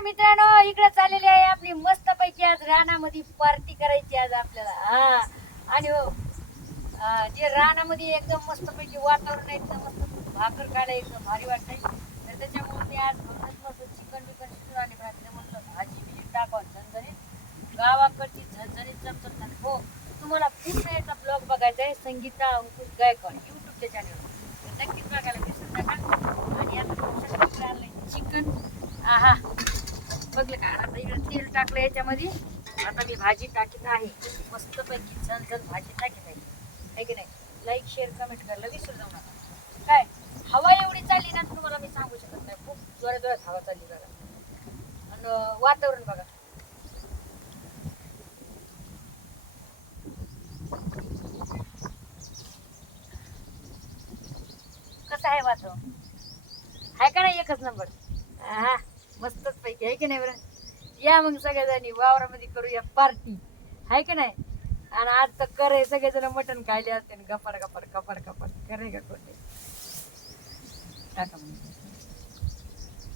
नमस्कार मित्रांनो, इकडे चाललेली आहे आपली मस्त पैकी आज रानामध्ये पार्टी करायची आज आपल्याला. हा आणि हो जे रानामध्ये एकदम मस्त पैकी वातावरण आहे, एकदम मस्त भाकर काढायचं भारी वाटतंय. तर त्याच्यामुळे मी आज म्हणूनच मस्त चिकन बिकन शिजून आणि म्हटलं भाजी बिजी टाकावं झणझणीत, गावाकडची झणझणीत चमचमतात. हो, तुम्हाला पूर्ण याचा ब्लॉग बघायचा आहे संगीता अंकुश गायकवाड युट्यूबच्या चॅनलवर, तर नक्कीच बघायला विसरू नका. आणि आता चिकन आहा बघलं का, आता इकडे तेल टाकलं याच्यामध्ये. आता मी भाजी टाकीत आहे, मस्त पैकी झणझण भाजी टाकीत आहे की नाही. लाईक शेअर कमेंट करायला विसरू जाऊ नका. काय हवा एवढी चालली ना, तुम्हाला मी सांगू शकत नाही. खूप जोरात जोरात हवा चालली बघा. आणि वातावरण बघा. कसं आहे वातावरण, आहे का नाही एकच नंबर. हा मस्तच पैकी आहे की नाही बरं. या मग सगळ्याजणी वावरामध्ये करूया पार्टी, आहे की नाही. आणि आज तर करे सगळेजण मटण खायले असते, गपाड गपाड गपाड गपाड करे का कोणते टाका.